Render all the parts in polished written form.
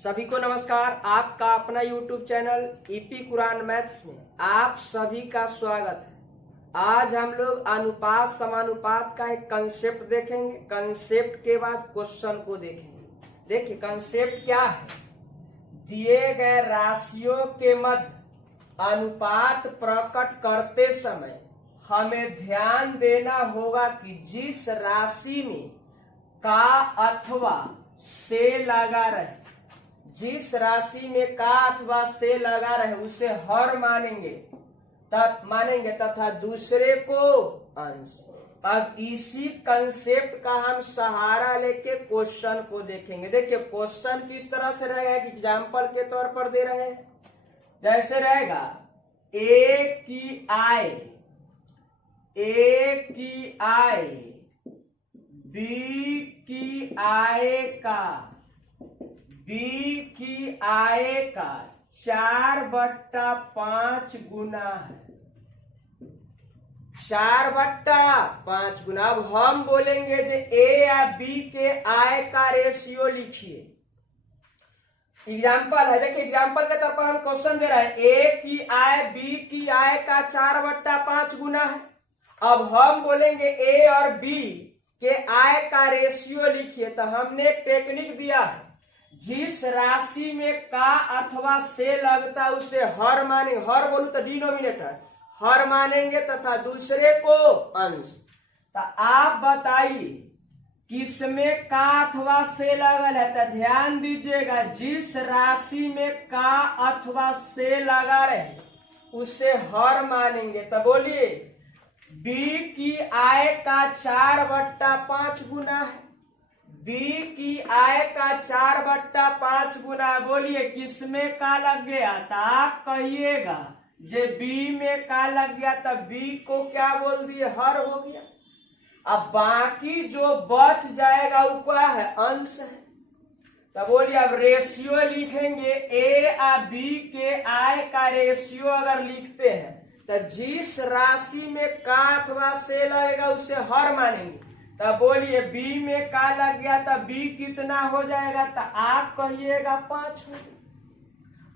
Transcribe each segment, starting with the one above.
सभी को नमस्कार। आपका अपना YouTube channel EP Quran maths में आप सभी का स्वागत है। आज हम लोग अनुपात समानुपात का एक कंसेप्ट देखेंगे। कंसेप्ट के बाद क्वेश्चन को देखेंगे। देखिए कंसेप्ट क्या है। दिए गए राशियों के मध्य अनुपात प्रकट करते समय हमें ध्यान देना होगा कि जिस राशि में का अथवा से लगा रहे, जिस राशि में का अथवा से लगा रहे उसे हर मानेंगे तथा दूसरे को अंश। अब इसी कंसेप्ट का हम सहारा लेके क्वेश्चन को देखेंगे। देखिए क्वेश्चन किस तरह से रहेगा, एग्जाम्पल के तौर पर दे रहे हैं। जैसे रहेगा ए की आय बी की आय का 4/5 गुना है। 4/5 गुना। अब हम बोलेंगे जो ए या बी के आय का रेशियो लिखिए। एग्जाम्पल है, देखिए एग्जाम्पल के तौर पर हम क्वेश्चन दे रहे हैं ए की आय बी की आय का 4/5 गुना है। अब हम बोलेंगे ए और बी के आय का रेशियो लिखिए। तो हमने एक टेक्निक दिया है, जिस राशि में का अथवा से लगता है उसे हर मानेंगे। हर बोलूं तो डिनोमिनेटर हर मानेंगे तथा दूसरे को अंश। तो आप बताइए किसमें का अथवा से लगल है। तो ध्यान दीजिएगा, जिस राशि में का अथवा से लगा रहे उसे हर मानेंगे। तो बोलिए बी की आय का 4/5 गुना है। बी की आय का 4/5 गुना। बोलिए किसमें का लग गया। तो आप कहिएगा जे बी में का लग गया, तो बी को क्या बोल दिए, हर हो गया। अब बाकी जो बच जाएगा वो क्या है, अंश है। तो बोलिए अब रेशियो लिखेंगे। ए और बी के आय का रेशियो अगर लिखते हैं तो जिस राशि में का अथवा से लगेगा उसे हर मानेंगे। तो बोलिए बी में का लग गया तो बी कितना हो जाएगा। तो आप कहिएगा 5 हो।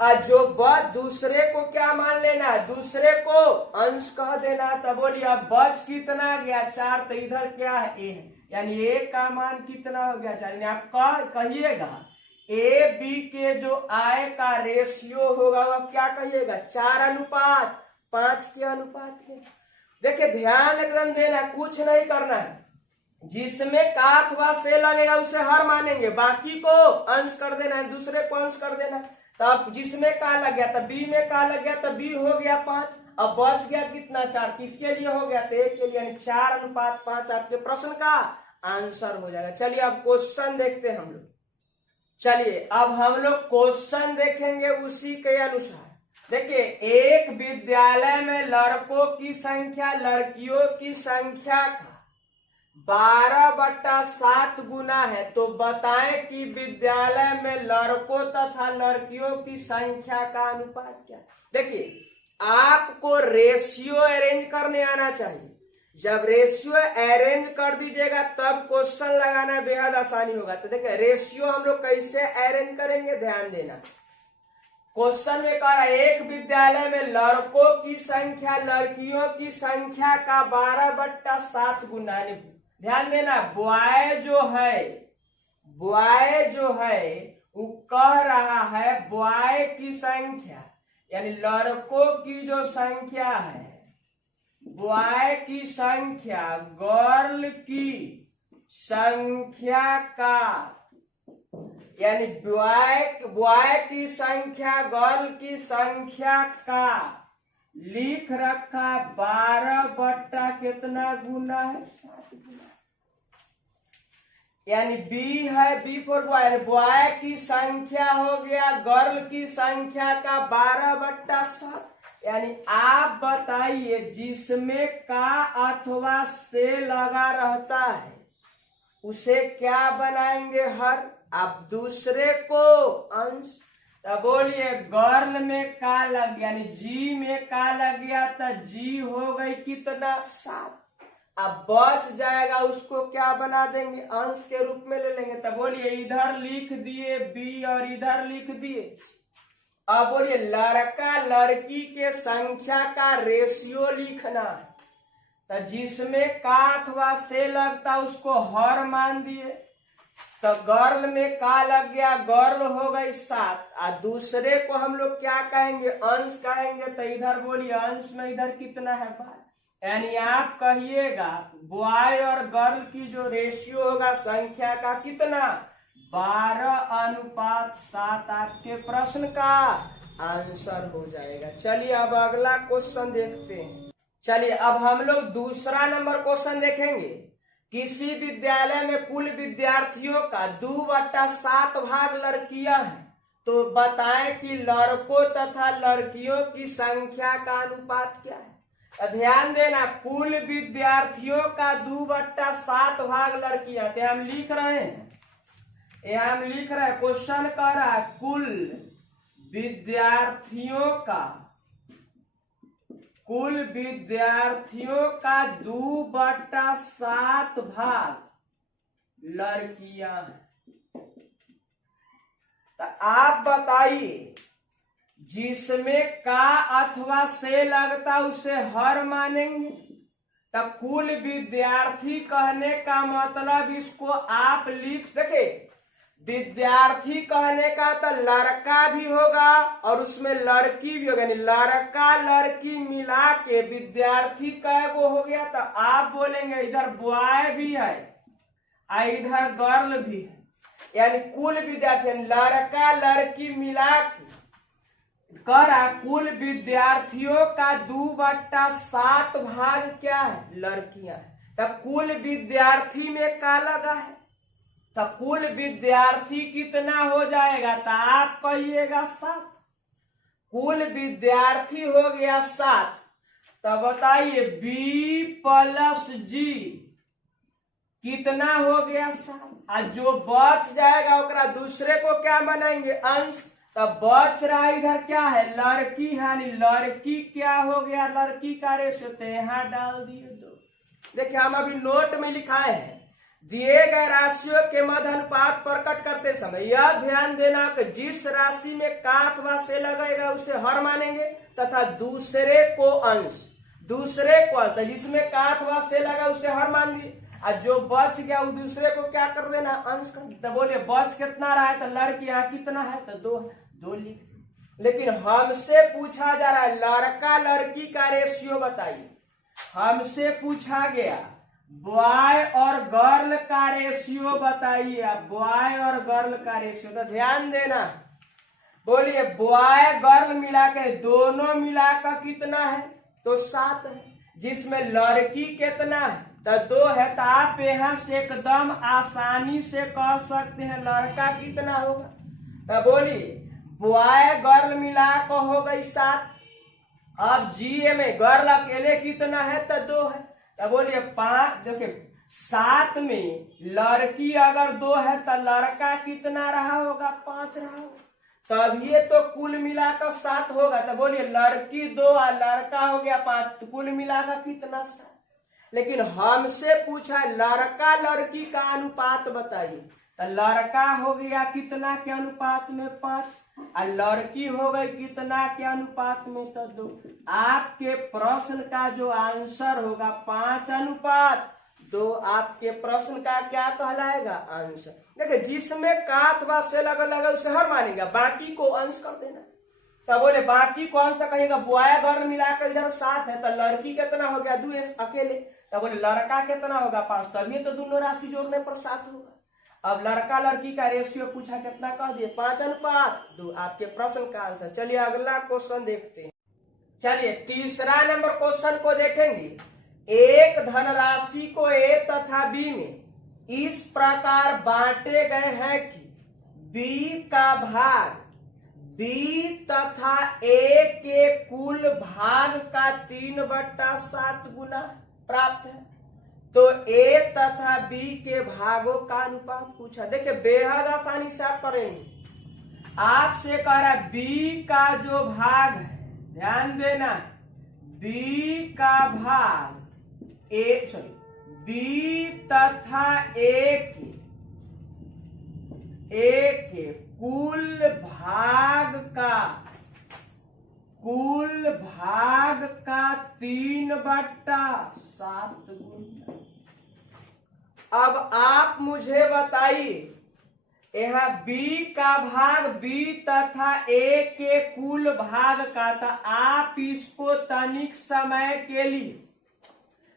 और जो बच दूसरे को क्या मान लेना है, दूसरे को अंश कह देना। तो बोलिए अब बच कितना गया 4। तो इधर क्या है, ए है, यानी ए का मान कितना हो गया 4। यानी आप कहिएगा ए बी के जो आय का रेशियो होगा वह क्या कहिएगा, 4:5 के अनुपात में। देखिए ध्यान एकदम देना, कुछ नहीं करना है। जिसमें का अथवा से लगेगा उसे हर मानेंगे, बाकी को अंश कर देना है, दूसरे को अंश कर देना। तब जिसमें का लग गया तो बी में का लग गया तो बी हो गया 5। अब बच गया कितना, 4। किसके लिए हो गया, तो एक के लिए, यानी 4:5 आपके प्रश्न का आंसर हो जाएगा। चलिए अब क्वेश्चन देखते हैं हम लोग। चलिए अब हम लोग क्वेश्चन देखेंगे उसी के अनुसार। देखिए एक विद्यालय में लड़कों की संख्या लड़कियों की संख्या का 12/7 गुना है। तो बताएं कि विद्यालय में लड़कों तथा लड़कियों की संख्या का अनुपात क्या है। देखिए आपको रेशियो अरेंज करने आना चाहिए। जब रेशियो अरेंज कर दीजिएगा तब क्वेश्चन लगाना बेहद आसानी होगा। तो देखिए रेशियो हम लोग कैसे अरेंज करेंगे, ध्यान देना। क्वेश्चन में कह रहा है एक विद्यालय में लड़कों की संख्या लड़कियों की संख्या का 12/7 गुना है। ध्यान देना, बॉय जो है वो कह रहा है बॉय की संख्या, यानी लड़कों की जो संख्या है, बॉय की संख्या गर्ल की संख्या का, यानी बॉय की संख्या गर्ल की संख्या का लिख रखा 12 कितना गुना है, 7 गुना। यानी बी है, बी फॉर बॉय, बॉय की संख्या हो गया गर्ल की संख्या का 12/7। यानी आप बताइए जिसमें का अथवा से लगा रहता है उसे क्या बनाएंगे, हर। आप दूसरे को अंश। तो बोलिए गर्ल में का लग गया, यानी जी में का लग गया तो जी हो गई कितना, 7। अब बच जाएगा उसको क्या बना देंगे, अंश के रूप में ले लेंगे। तब बोलिए इधर लिख दिए बी और इधर लिख दिए। अब बोलिए लड़का लड़की के संख्या का रेशियो लिखना है, तो जिसमें का अथवा से लगता उसको हर मान दिए। तो गर्ल में का लग गया, गर्ल हो गई 7, और दूसरे को हम लोग क्या कहेंगे, अंश कहेंगे। तो इधर बोलिए अंश में इधर कितना है 12, यानी आप कहिएगा बॉय और गर्ल की जो रेशियो होगा संख्या का कितना, 12:7 आपके प्रश्न का आंसर हो जाएगा। चलिए अब अगला क्वेश्चन देखते हैं। चलिए अब हम लोग दूसरा नंबर क्वेश्चन देखेंगे। किसी विद्यालय में कुल विद्यार्थियों का 2/7 भाग लड़कियां हैं, तो बताएं कि लड़कों तथा लड़कियों की संख्या का अनुपात क्या है। ध्यान देना, कुल विद्यार्थियों का 2/7 भाग लड़कियां, तो हम लिख रहे हैं, क्वेश्चन कह रहा है कुल विद्यार्थियों का 2/7 भाग लड़कियां हैं। तो आप बताइए जिसमें का अथवा से लगता उसे हर मानेंगे। तो कुल विद्यार्थी कहने का मतलब इसको आप लिख सके, विद्यार्थी कहने का तो लड़का भी होगा और उसमें लड़की भी होगा, लड़का लड़की मिला के विद्यार्थी कैगो हो गया। तो आप बोलेंगे इधर बॉय भी है और इधर गर्ल भी है, यानी कुल विद्यार्थी लड़का लड़की मिला के करा कुल विद्यार्थियों का 2/7 भाग क्या है, लड़कियां। तो कुल विद्यार्थी में का लगा है, तो कुल विद्यार्थी कितना हो जाएगा, तो आप कहिएगा 7। कुल विद्यार्थी हो गया 7। तो बताइए B + G कितना हो गया 7, और जो बच जाएगा ओकरा दूसरे को क्या बनाएंगे, अंश। तो बच रहा इधर क्या है, लड़की है, यानी लड़की क्या हो गया, लड़की का रेशियो। तो यहाँ डाल दिए 2। देखिए हम अभी नोट में लिखाए हैं, दिए गए राशियों के मध्य अनुपात प्रकट करते समय यह ध्यान देना कि जिस राशि में का अथवा से लगेगा उसे हर मानेंगे तथा दूसरे को अंश, जिसमें का अथवा से लगा उसे हर मान दिए, और जो बच गया वो दूसरे को क्या कर देना, अंश कर। तो बोलिए बच कितना रहा है, तो लड़की यहाँ कितना है, तो 2 है, 2 लिख। लेकिन हमसे पूछा जा रहा है लड़का लड़की का रेशियो बताइए। हमसे पूछा गया बॉय और गर्ल का रेशियो बताइए, बॉय और गर्ल का रेशियो। तो ध्यान देना, बोलिए बॉय गर्ल मिला के दोनों मिलाकर कितना है, तो 7 है। जिसमें लड़की कितना है, तो 2 है। तो आप यहाँ से एकदम आसानी से कह सकते हैं लड़का कितना होगा। तो बोलिए बॉय गर्ल मिलाकर हो गई 7। अब जीए में गर्ल अकेले कितना है, तो 2 है। तो बोलिए 5। देखिए 7 में लड़की अगर 2 है तो लड़का कितना रहा होगा, 5 रहा होगा, तभी तो कुल मिलाकर 7 होगा। तो बोलिए लड़की 2 और लड़का हो गया 5, तो कुल मिलाकर कितना 7। लेकिन हमसे पूछा लड़का लड़की का अनुपात बताइए, तो लड़का हो गया कितना के अनुपात में, 5, और लड़की हो गई कितना के अनुपात में, तो 2। आपके प्रश्न का जो आंसर होगा 5:2 आपके प्रश्न का क्या कहलाएगा, आंसर। देखिए जिसमें का अथवा से लगा उसे हर मानेगा, बाकी को अंश कर देना। तो बोले बाकी को अंश तो कहेगा बॉय गर्ल मिलाकर इधर 7 है, तो लड़की कितना हो गया, 2 अकेले। तो बोले लड़का कितना होगा, 5, तभी तो दोनों राशि जोड़ने पर 7 होगा। अब लड़का लड़की का रेशियो पूछा, कितना कह दिए, 5:2 आपके प्रश्न का आंसर। चलिए अगला क्वेश्चन देखते हैं। चलिए तीसरा नंबर क्वेश्चन को देखेंगे। एक धनराशि को A तथा B में इस प्रकार बांटे गए हैं कि B का भाग B तथा A के कुल भाग का 3/7 गुना प्राप्त है। तो A तथा B के भागों का अनुपात पूछा। देखिए बेहद आसानी से आप करेंगे। आपसे कह रहा है B का जो भाग है, ध्यान देना, B का भाग बी तथा ए के कुल भाग का 3/7 गुना। अब आप मुझे बताइए, यहाँ b का भाग b तथा a के कुल भाग का था। आप इसको तनिक समय के लिए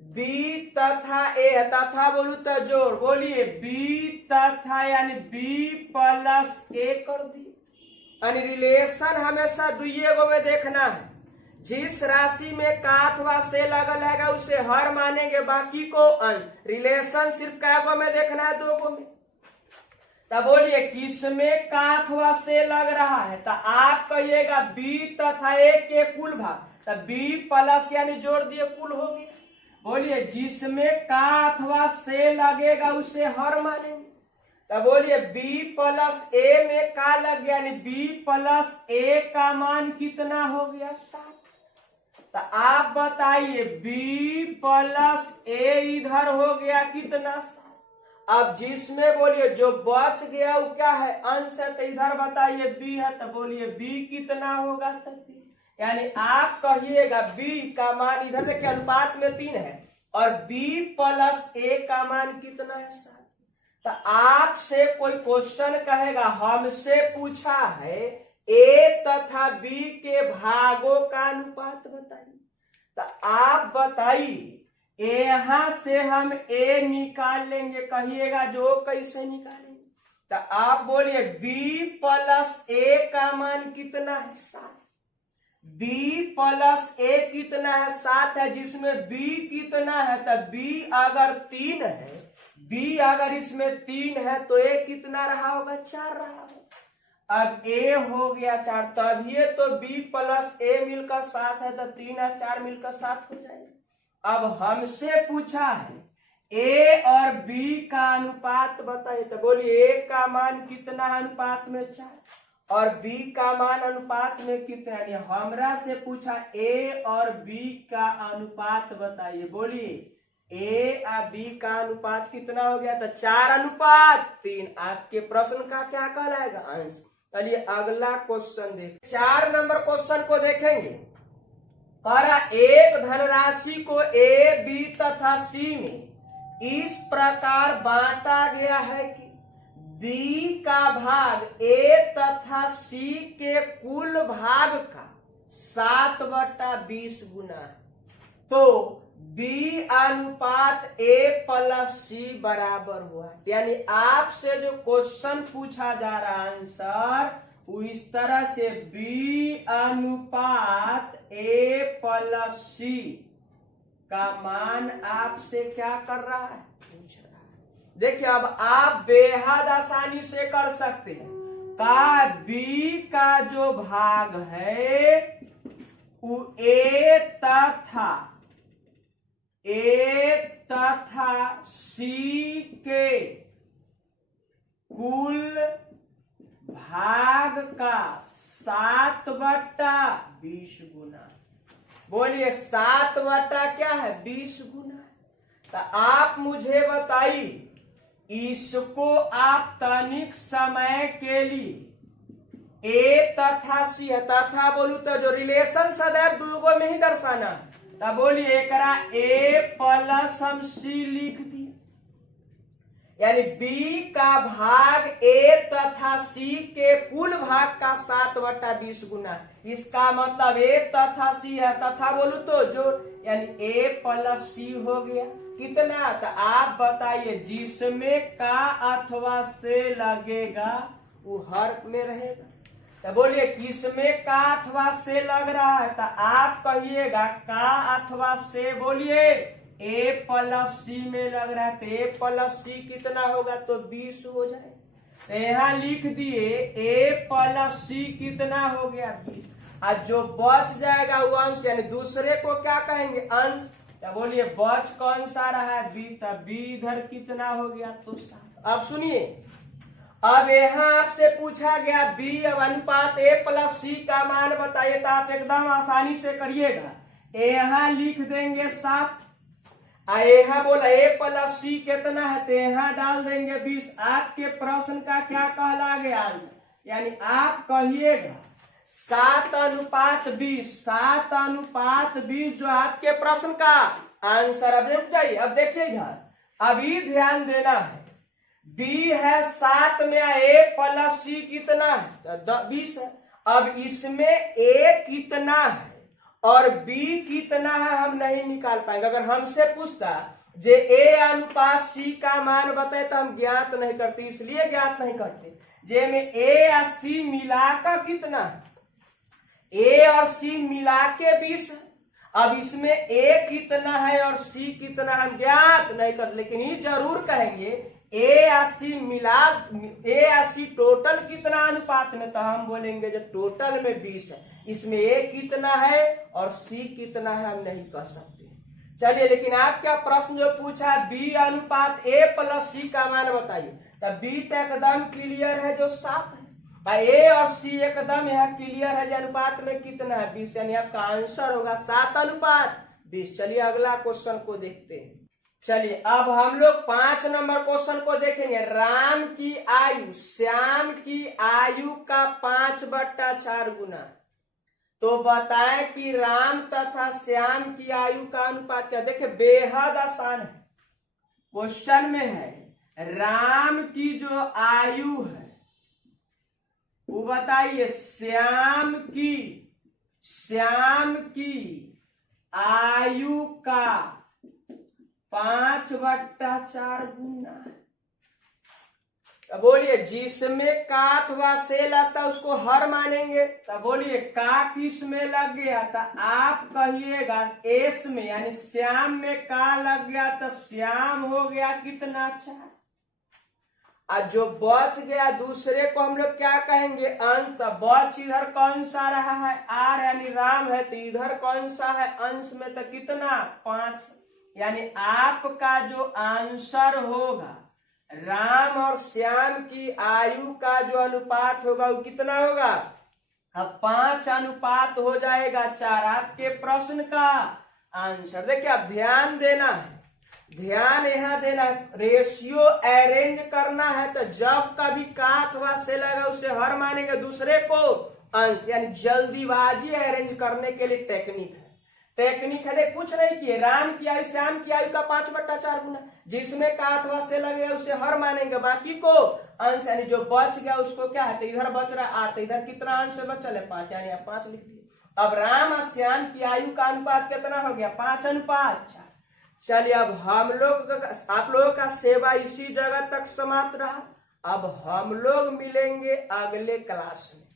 b तथा a, तथा बोलू तो जोड़, बोलिए b तथा यानी b प्लस a कर दी। यानी रिलेशन हमेशा दुइये गो में देखना है। जिस राशि में का अथवा से लगल है उसे हर मानेंगे, बाकी को अंश। रिलेशन सिर्फ कै गो में देखना है? 2 गो में। तब बोलिए किसमें का अथवा से लग रहा है? तो आप कहिएगा b तथा a के कुल भाग, तो b प्लस यानी जोड़ दिए कुल हो गया। बोलिए जिसमें का अथवा से लगेगा उसे हर मानेंगे। तो बोलिए b प्लस a में का लग गया, यानी b प्लस a का मान कितना हो गया? 7। तो आप बताइए b प्लस a इधर हो गया कितना? 7। अब जिसमें बोलिए जो बच गया वो क्या है? अंश है। तो इधर बताइए b है, तो बोलिए b कितना होगा? 3। यानी आप कहिएगा b का मान, इधर देखिए अनुपात में 3 है, और b प्लस a का मान कितना है? 7। तो आपसे कोई क्वेश्चन कहेगा हमसे पूछा है a तथा b के भागों का अनुपात बताइए। तो आप बताइए, यहां से हम a निकाल लेंगे, कहिएगा जो कैसे निकालेंगे? तो आप बोलिए b प्लस a का मान कितना है? 7। b प्लस a कितना है? 7 है। जिसमें b कितना है? तो b अगर 3 है, b अगर इसमें 3 है तो a कितना रहा होगा? 4 रहा होगा। अब a हो गया 4, तभी तो b प्लस a मिलकर 7 है, तो 3 और 4 मिलकर 7 हो जाएगा। अब हमसे पूछा है a और b का अनुपात बताइए। तो बोलिए a का मान कितना है अनुपात में? 4, और b का मान अनुपात में कितना? यानी हमरा से पूछा a और b का अनुपात बताइए। बोलिए a और b का अनुपात कितना हो गया? तो 4:3। आपके प्रश्न का क्या कहलाएगा? अंश। चलिए अगला क्वेश्चन देखें। 4 नंबर क्वेश्चन को देखेंगे। करा एक धनराशि को a, b तथा c में इस प्रकार बांटा गया है कि b का भाग a तथा c के कुल भाग का 7/20 गुना है। तो b अनुपात a प्लस c बराबर हुआ। यानी आपसे जो क्वेश्चन पूछा जा रहा है आंसर वो इस तरह से b अनुपात a प्लस c का मान आपसे क्या कर रहा है? पूछ रहा है। देखिए अब आप बेहद आसानी से कर सकते हैं। का b का जो भाग है वो a तथा c के कुल भाग का 7/20 गुना। बोलिए 7 क्या है? 20 गुना। तो आप मुझे बताइए, इसको आप तनिक समय के लिए a तथा c है, तथा बोलू तो जो रिलेशन सदैव 2 गो में ही दर्शाना है। तब बोलिए एकरा a प्लस हम c लिख दिए। यानी b का भाग a तथा c के कुल भाग का 7/20 गुना। इसका मतलब a तथा c है, तथा बोलू तो जो, यानी a प्लस c हो गया कितना? तो आप बताइए जिसमें का अथवा से लगेगा वो हर में रहेगा। तो बोलिए किसमें का अथवा से लग रहा है? तो आप कहिएगा का अथवा से, बोलिए a प्लस c में लग रहा है। तो a प्लस c कितना होगा? तो 20 हो जाए। तो यहाँ लिख दिए a प्लस c कितना हो गया? 20। आज जो बच जाएगा वो अंश, यानी दूसरे को क्या कहेंगे? अंश। तो बोलिए बच कौन सा रहा है? b। तो b इधर कितना हो गया? तो 7। अब सुनिए, अब यहाँ आपसे पूछा गया b अनुपात a प्लस c का मान बताइए। तो आप एकदम आसानी से करिएगा। यहाँ लिख देंगे 7। यहाँ बोला ए प्लस सी कितना है, तो यहाँ डाल देंगे 20। आपके प्रश्न का क्या कहला गया आंसर, यानी आप कहिएगा 7:20। 7:20 जो आपके प्रश्न का आंसर। अब रुक जाइए, अब देखिएगा, अभी ध्यान देना है। बी है 7 में ए प्लस सी कितना है, 20 है। अब इसमें ए कितना है और बी कितना है हम नहीं निकाल पाएंगे। अगर हमसे पूछता जे ए अनुपात सी का मान बताए तो हम ज्ञात नहीं करते, इसलिए ज्ञात नहीं करते जे में ए और सी मिलाकर कितना है, ए और सी मिला के 20 है। अब इसमें ए कितना है और सी कितना हम ज्ञात नहीं करते, लेकिन ये जरूर कहेंगे ए और सी मिला, ए और सी टोटल कितना अनुपात में, तो हम बोलेंगे जो टोटल में 20 है। इसमें ए कितना है और सी कितना है हम नहीं कह सकते। चलिए, लेकिन आप क्या प्रश्न जो पूछा बी अनुपात ए प्लस सी का मान बताइए, तब बी तो एकदम क्लियर है जो 7 है, ए और सी एकदम यह क्लियर है जो अनुपात में कितना है 20, यानी आपका आंसर होगा 7:20। चलिए अगला क्वेश्चन को देखते हैं। चलिए अब हम लोग 5 नंबर क्वेश्चन को देखेंगे। राम की आयु श्याम की आयु का 5/4 गुना, तो बताएं कि राम तथा श्याम की आयु का अनुपात क्या। देखिए बेहद आसान है, क्वेश्चन में है राम की जो आयु है वो बताइए, श्याम की आयु का 5/4 गुना। बोलिए जिसमें का अथवा से लगता है उसको हर मानेंगे। तब बोलिए का किस में लग गया, तो आप कहिएगा एस में, यानी श्याम में का लग गया तो श्याम हो गया कितना 4, और जो बच गया दूसरे को हम लोग क्या कहेंगे अंश। तो बच इधर कौन सा रहा है आर, यानी राम है, तो इधर कौन सा है अंश में, तो कितना 5, यानी आपका जो आंसर होगा राम और श्याम की आयु का जो अनुपात होगा वो कितना होगा, अब 5 अनुपात हो जाएगा 4, आपके प्रश्न का आंसर। देखिए अब ध्यान देना है, ध्यान यहाँ देना है, रेशियो अरेंज करना है तो जब कभी का अथवा से लगा उसे हर मानेंगे, दूसरे को अंश, यानी जल्दीबाजी अरेंज करने के लिए टेक्निक है। टेक्निक है, कुछ नहीं किए, राम की आयु श्याम की आयु का 5/4 गुना, जिसमें का अथवा से लगे उसे हर मानेंगे, बाकी को अंश, यानी जो बच गया उसको क्या है, तो इधर बच रहा 8, इधर कितना अंश बचा है 5, यानी आप 5 लिख दिए। अब राम और श्याम की आयु का अनुपात कितना हो गया 5:4। चलिए अब हम लोग आप लोगों का सेवा इसी जगह तक समाप्त रहा। अब हम लोग मिलेंगे अगले क्लास में।